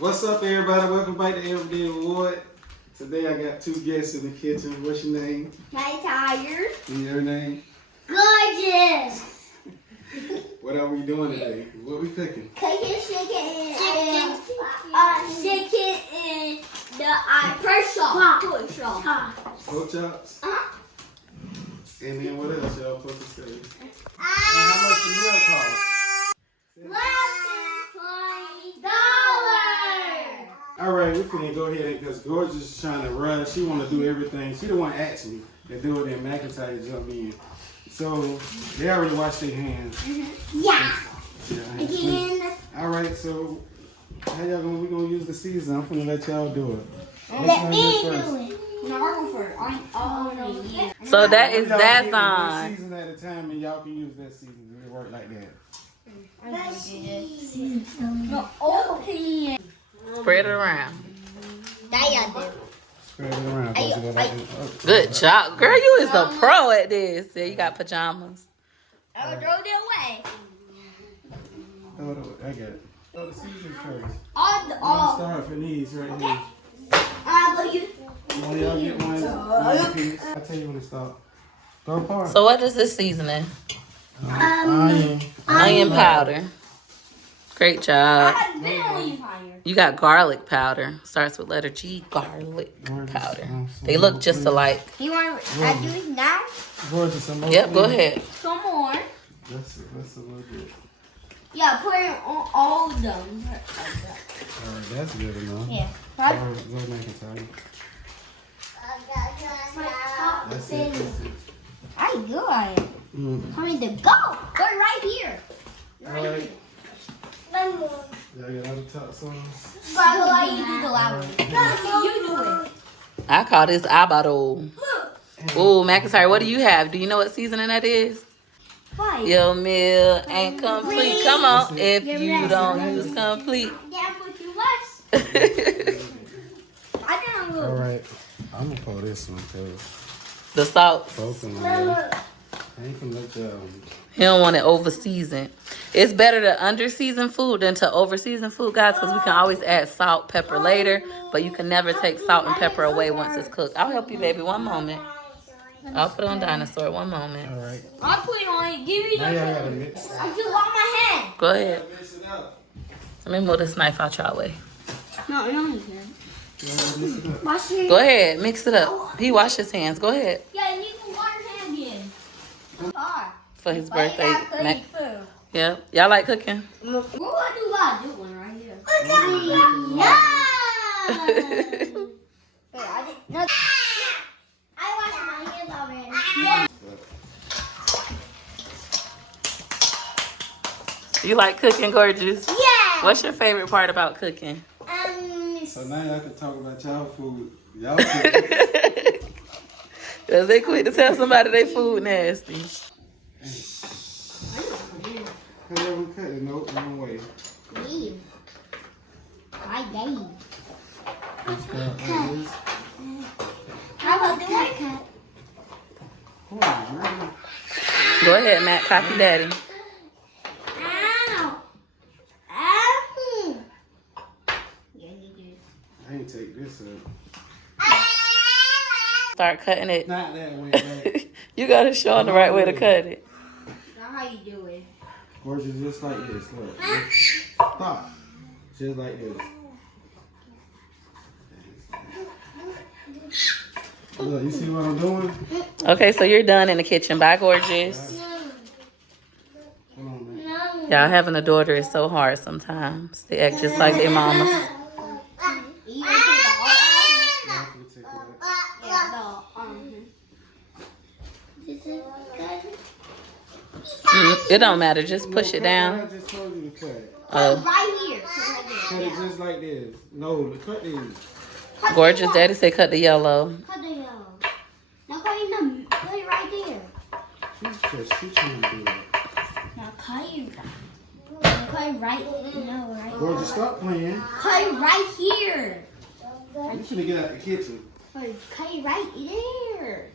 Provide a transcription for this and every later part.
What's up, everybody? Welcome back to Everyday Award. Today I got two guests in the kitchen. What's your name? My tire. And your name? Gorgeous. What are we doing today? What we cooking? Cooking chicken and chicken and the pork chop. Pork chop. Pork chops? Uh-huh. And then what else y'all supposed to say? And how much the meal cost? $11.20. All right, we're finna go ahead because Gorgeous is trying to rush. She want to do everything. She the one asked me to do it, and McIntyre jump in. So they already washed their hands. Yeah. Yeah. Again. All right, so how y'all gonna? We gonna use the season. I'm finna let y'all do it. Let me do it. No, I'll go first. Oh, yeah. So that is Y'all that get one song. season at a time, and y'all can use that season. It work like that. No, open. Spread it around. That y'all do. Spread it around. Ayo, Go like this. Oh, Good job. Girl, you is a pro at this. Yeah, you got pajamas. I'll throw it away. throw it away. I got it. Throw the season first. All. I'll start for these right here. But you. One of y'all get one piece. I'll tell you when to stop. Throw apart. So what is this seasoning? Onion. Onion powder. Great job. I've been on you higher. You got garlic powder. Starts with letter G. Garlic powder. They look just alike. You want I do it now? Gorgeous, some more. Yep, go ahead. Some more. That's a little bit. Yeah, put it on all of them. All right, that's good enough. Yeah. Go make it, Tony. That's it. That's it. I good. Coming to go. Go right here. All right. One more. Y'all get all the top songs. But I will let you do the loud one. You do it. I call this abado. Ooh, McIntyre, what do you have? Do you know what seasoning that is? Why? Your meal ain't complete. Come on, if Give me you that. don't use complete. Yeah, put too much. I didn't All move. right. I'm gonna pull this one because The salt. both of them. I ain't gonna let y'all. He don't want it over seasoned. It's better to under season food than to over season food, guys, because we can always add salt, pepper later, but you can never take salt and pepper away once it's cooked. I'll help you, baby. One moment. I'll put on dinosaur. One moment. All right. I'll put it on it. Give me Now the. y'all gotta mix. I just want my hand. Go ahead. Mix it up. Let me move this knife out your way. No, you can't. Y'all gotta mix it up. Wash your. Go ahead. Mix it up. He washed his hands. Go ahead. Yeah, you need to wash your hand again. Car. For his Why you birthday. gotta put Mac- it through? Yeah. Y'all like cooking? What do I do one right here? Yeah. Wait, I didn't. No. I washed my hands already. Yeah. You like cooking, Gorgeous? Yeah. What's your favorite part about cooking? So now y'all can talk about y'all food. Y'all can. Because they quit to tell somebody they food nasty. Hey, we cut it. No, no way. Leave. My day. It's got like this. How about the haircut? Oh, really? Go ahead, Matt. Copy daddy. Ow. Ow. Yeah, you do. I ain't take this up. Start cutting it. Not that way, man. You gotta show them the right way to cut it. Now how you do it? Gorgeous, just like this. Look. Stop. Just like this. Look, you see what I'm doing? Okay, so you're done in the kitchen. Bye, Gorgeous. Hold on, man. No. Y'all having a daughter is so hard sometimes. They act just like their mamas. You gonna take the heart Yeah, I'm finna take it out. out? Yeah, no. This is good. It don't matter. Just push it I down. just told you to cut it. Oh, Right here. Right Cut there. it just like this. No, cut these. Gorgeous. Daddy say cut the yellow. Cut the yellow. Now cut it right there. She's trying to do it. Now cut it right. Cut it right. No, right. Gorgeous, stop playing. Cut it right here. You finna get out the kitchen. Cut it right there.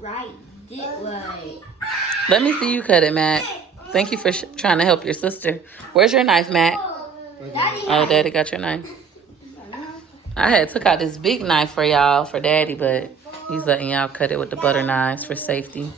Right this way. Let me see you cut it, Matt. Thank you for trying to help your sister. Where's your knife, Matt? Daddy Oh, has. Daddy got your knife. I had took out this big knife for y'all for Daddy, but he's letting y'all cut it with the butter knives for safety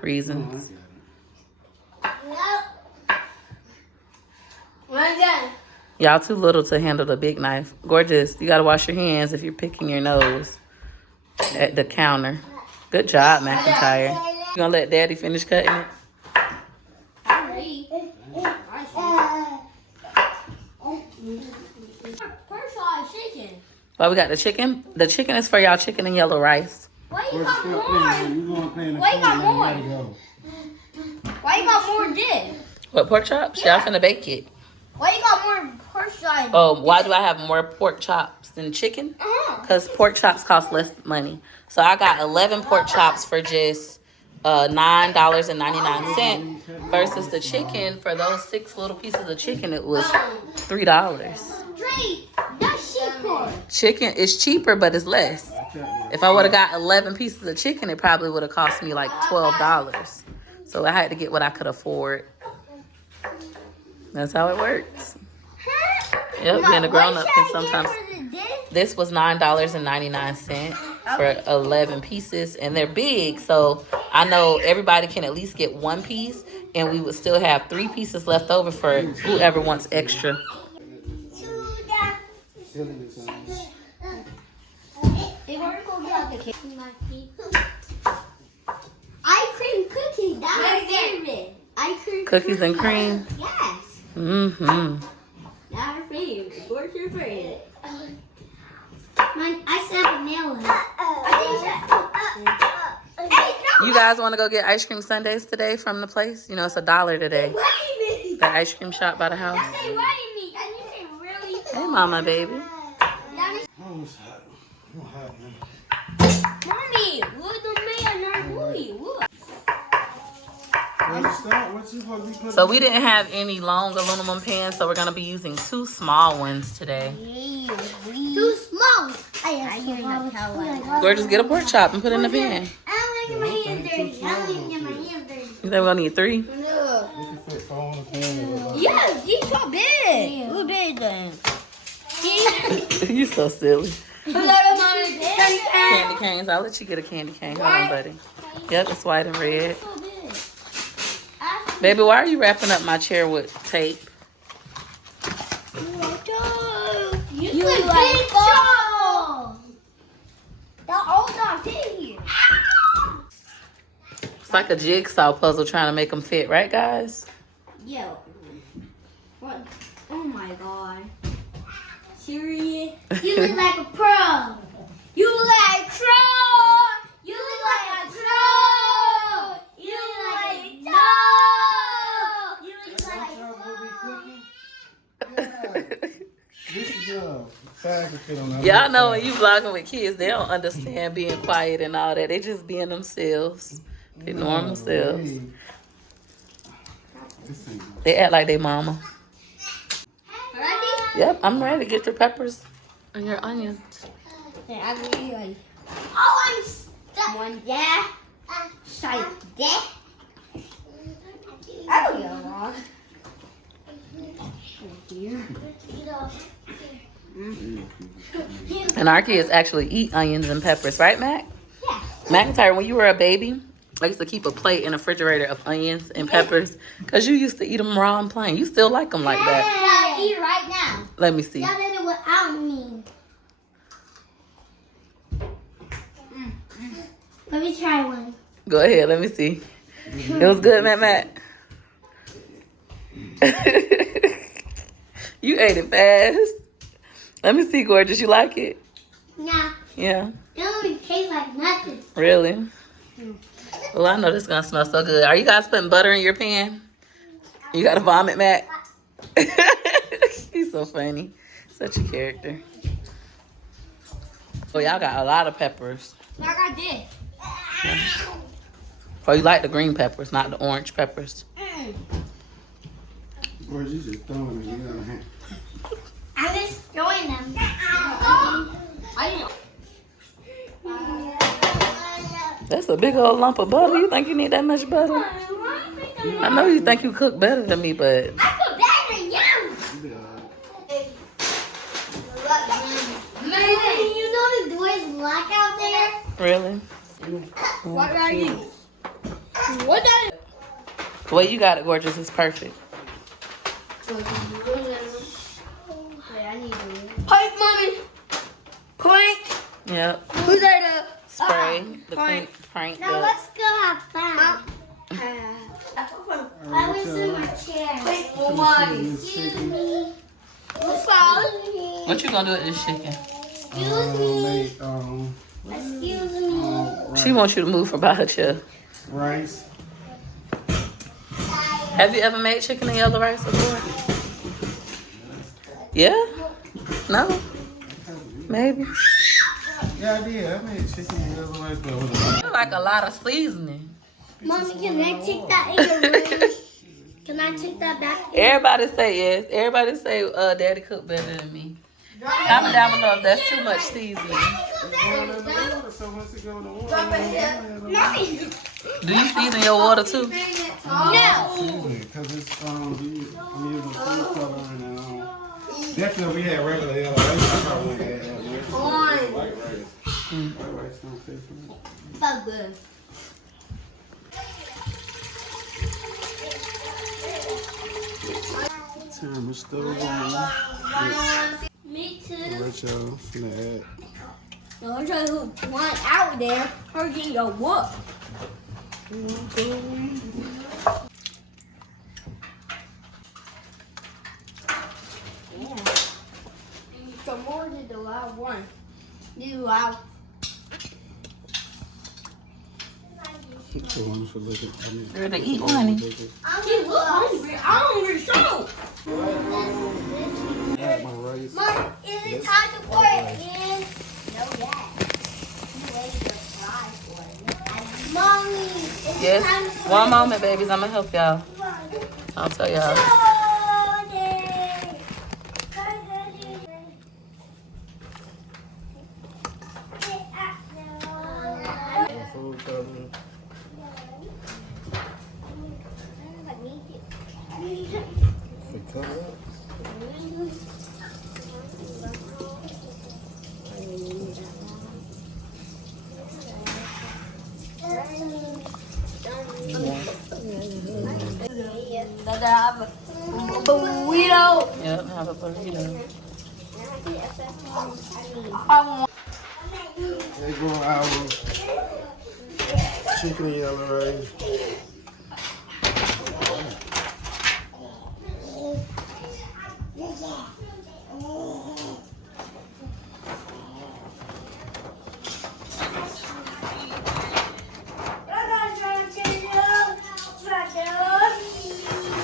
reasons. Y'all too little to handle the big knife. Gorgeous, you gotta wash your hands if you're picking your nose at the counter. Good job, McIntyre. You gonna let Daddy finish cutting it? Personalized chicken. Well, we got the chicken. The chicken is for y'all chicken and yellow rice. Why you Gorgeous, got stop playing. more? You going playing the Why you got phone, man. more? You gotta go. Why you got more dip? What, pork chops? Y'all finna bake it. Why you got more personalized? Oh, why do I have more pork chops than chicken? Because pork chops cost less money. So I got 11 pork chops for just $9.99 versus the chicken. For those 6 little pieces of chicken, it was $3. Drake, that's cheaper. Chicken is cheaper, but it's less. If I would have got 11 pieces of chicken, it probably would have cost me like $12. So I had to get what I could afford. That's how it works. Yep, being a grown up can sometimes. This was $9.99 for 11 pieces, and they're big, so I know everybody can at least get 1 piece, and we would still have 3 pieces left over for whoever wants extra. Ice cream cookies. That's my favorite. Ice cream Cookies and cream. Yes. Mm-hmm. That's our favorite. What's your favorite? Mine, I said vanilla. You guys want to go get ice cream sundaes today from the place? You know, it's $1 today. The ice cream shop by the house. Hey, mama, baby. Oh, it's hot. I'm hot, man. Mommy, look at the man, our boy. Look. Where's the start? What you supposed to be putting? So we didn't have any long aluminum pans, so we're going to be using 2 small ones today. Too small. Gorgeous, get a pork chop and put it in the pan. I don't want to get my hands dirty. I don't want to get my hands dirty. You think we're going to need 3? You can fit 4 on the pan. Yes, these so big. Look big then. You so silly. Candy Candy canes. I'll let you get a candy cane. Hold on, buddy. Yep, it's white and red. Baby, why are you wrapping up my chair with tape? You like trouble. The old dog here. It's like a jigsaw puzzle trying to make them fit, right, guys? Yo. What? Oh my god. Serious? You look like a pro. You look like a pro. You look like a pro. You look like a pro. You look like This is fast to fit on that. Y'all know when you vlogging with kids, they don't understand being quiet and all that. They just being themselves. Their normal selves. They act like they mama. ready? Yep, I'm ready. Get your peppers and your onions. Yeah, I'm ready. Oh, I'm stuck. One there. Side there. Oh, yeah. And our kids actually eat onions and peppers, right, Mac? Yeah. McIntyre, when you were a baby, I used to keep a plate in the refrigerator of onions and peppers because you used to eat them raw and plain. You still like them like that. Yeah, eat it right now. Let me see. Y'all did it without me. Let me try one. Go ahead, let me see. It was good, Matt. You ate it fast. Let me see, gorgeous. You like it? Nah, Yeah. it don't even taste like nothing. Really? Well, I know this is gonna smell so good. Are you guys putting butter in your pan? You gotta vomit, Matt. He's so funny. Such a character. Oh, y'all got a lot of peppers. Like I did. Oh, you like the green peppers, not the orange peppers. Or you just throwing it, you know. I'm just throwing them. That's a big old lump of butter. You think you need that much butter? I know you think you cook better than me, but I cook better than you. You know the door is locked out there? Really? What are you? What are The way you got it, gorgeous, is perfect. Pipe, mommy. Crank. Yep. Who's there to Spray. The crank. Now let's go have fun. I was in my chair. Excuse me. What's up? What you gonna do with this chicken? Excuse me. Excuse me. She wants you to move from by her chair. Rice. Have you ever made chicken and yellow rice before? Yeah? No? Maybe. Yeah, I did. I made chicken and yellow rice, but with a I like a lot of seasoning. Mommy, can I take that in your room? Can I take that back? Everybody say yes. Everybody say Daddy cook better than me. Comment down below if that's too much seasoning. So once it go in the water, Mommy. Do you season your water too? No. because it's I'm using food coloring and definitely we had regular yellow rice. I probably wouldn't add that much. White rice. White rice don't taste good. So good. Turn the stove on. Me too. Let y'all finna add. No, there's only one out there. Her getting your what? Yeah. So more did the loud one. The loud. So one for looking. Ready to eat, honey? I'm hungry. I'm hungry so. Add my rice. Mom, is it time to pour it in? No, yet. You waited to fry for it. Mommy, is it time Yes. to One moment, babies. I'm gonna help y'all. I'll tell y'all. Food coloring. For color. Burrito. Yep, have a burrito. There go our chicken and yellow rice.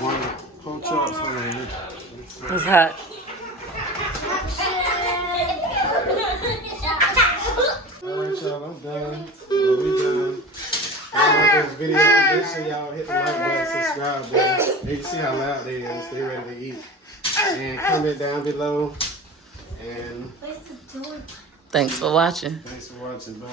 One pork chops on it. It's hot. Alright, y'all, I'm done. Well, we done. I like this video. Make sure y'all hit the like button, subscribe button. You can see how loud they is. They ready to eat. And comment down below. And Thanks for watching. thanks for watching. Bye.